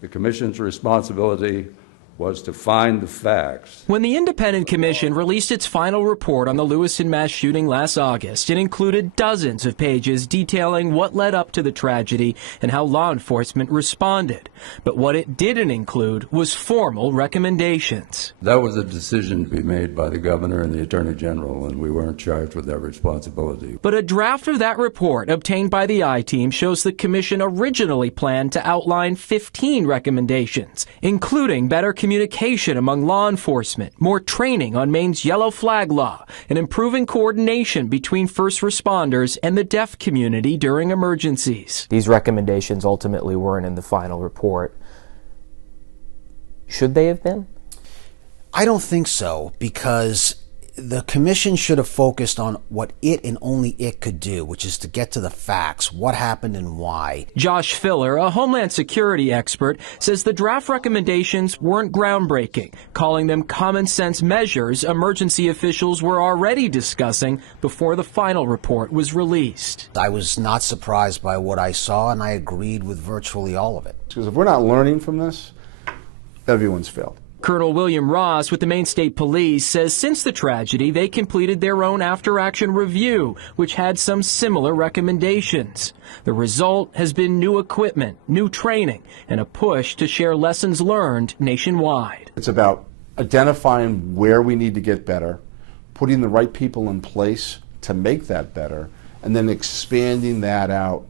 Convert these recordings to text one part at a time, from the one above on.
The commission's responsibility was to find the facts. When the independent commission released its final report on the Lewiston mass shooting last August, it included dozens of pages detailing what led up to the tragedy and how law enforcement responded. But what it didn't include was formal recommendations. That was a decision to be made by the governor and the attorney general, and we weren't charged with that responsibility. But a draft of that report obtained by the I-Team shows the commission originally planned to outline 15 recommendations, including better communication among law enforcement, more training on Maine's yellow flag law, and improving coordination between first responders and the deaf community during emergencies. These recommendations ultimately weren't in the final report. Should they have been? I don't think so, because the commission should have focused on what it and only it could do, which is to get to the facts, what happened and why. Josh Filler, a Homeland Security expert, says the draft recommendations weren't groundbreaking, calling them common sense measures emergency officials were already discussing before the final report was released. I was not surprised by what I saw, and I agreed with virtually all of it. Because if we're not learning from this, everyone's failed. Colonel William Ross with the Maine State Police says since the tragedy, they completed their own after-action review, which had some similar recommendations. The result has been new equipment, new training, and a push to share lessons learned nationwide. It's about identifying where we need to get better, putting the right people in place to make that better, and then expanding that out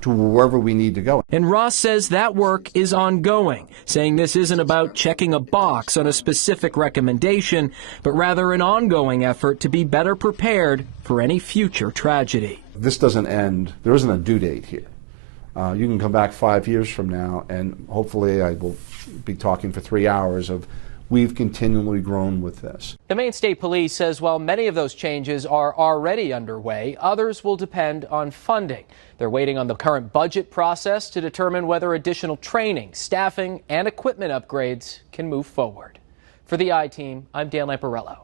to wherever we need to go. And Ross says that work is ongoing, saying this isn't about checking a box on a specific recommendation, but rather an ongoing effort to be better prepared for any future tragedy. This doesn't end. There isn't a due date here. You can come back 5 years from now, and hopefully I will be talking for 3 hours of we've continually grown with this. The Maine State Police says while many of those changes are already underway, others will depend on funding. They're waiting on the current budget process to determine whether additional training, staffing, and equipment upgrades can move forward. For the I-Team, I'm Dan Lamparello.